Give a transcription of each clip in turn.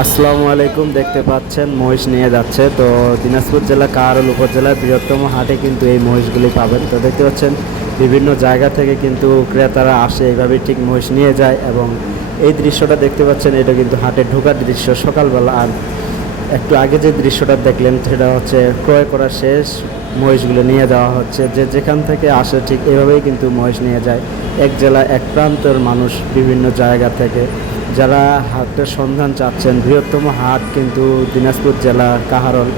আসসালামু আলাইকুম। দেখতে পাচ্ছেন মহিষ নিয়ে যাচ্ছে। তো দিনাজপুর জেলা কাহারোল উপজেলার বৃহত্তম হাটে কিন্তু এই মহিষগুলি পাবেন। তো দেখতে পাচ্ছেন বিভিন্ন জায়গা থেকে কিন্তু ক্রেতারা আসে, এইভাবে ঠিক মহিষ নিয়ে যায়। এবং এই দৃশ্যটা দেখতে পাচ্ছেন, এটা কিন্তু হাটে ঢোকার দৃশ্য সকালবেলা। আর একটু আগে যে দৃশ্যটা দেখলেন সেটা হচ্ছে ক্রয় করা শেষ, মহিষগুলো নিয়ে যাওয়া হচ্ছে। যে যেখান থেকে আসে ঠিক এভাবেই কিন্তু মহিষ নিয়ে যায়। এক জেলা এক প্রান্তের মানুষ বিভিন্ন জায়গা থেকে যারা হাটের সন্ধান চাচ্ছেন। বৃহত্তম হাট কিন্তু দিনাজপুর জেলা কাহারোল,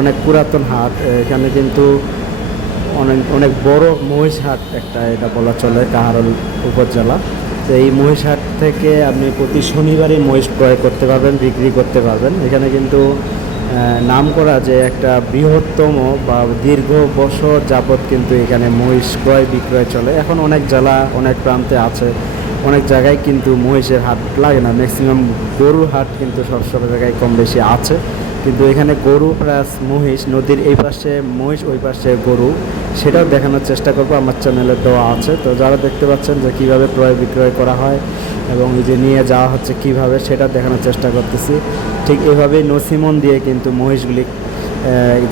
অনেক পুরাতন হাট। এখানে কিন্তু অনেক অনেক বড় মহিষ হাট একটা, এটা বলা চলে কাহারোল উপজেলা। তো এই মহিষ হাট থেকে আপনি প্রতি শনিবারই মহিষ ক্রয় করতে পারবেন, বিক্রি করতে পারবেন। এখানে কিন্তু নাম করা যে একটা বৃহত্তম বা দীর্ঘ বছর যাবৎ কিন্তু এখানে মহিষ ক্রয় বিক্রয় চলে। এখন অনেক জেলা অনেক প্রান্তে আছে, অনেক জায়গায় কিন্তু মহিষের হাট লাগে না, ম্যাক্সিমাম গরুর হাট কিন্তু সব জায়গায় কম বেশি আছে। কিন্তু এখানে গরু প্লাস মহিষ, নদীর এই পাশে মহিষ ওই পাশে গরু, সেটাও দেখানোর চেষ্টা করবো। আমার চ্যানেলে দেওয়া আছে। তো যারা দেখতে পাচ্ছেন যে কীভাবে ক্রয় বিক্রয় করা হয় এবং এই যে নিয়ে যাওয়া হচ্ছে কীভাবে, সেটা দেখানোর চেষ্টা করতেছি। ঠিক এভাবেই নসিমন দিয়ে কিন্তু মহিষগুলি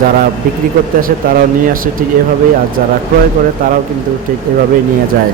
যারা বিক্রি করতে আসে তারাও নিয়ে আসে ঠিক এভাবেই, আর যারা ক্রয় করে তারাও কিন্তু ঠিক এভাবেই নিয়ে যায়।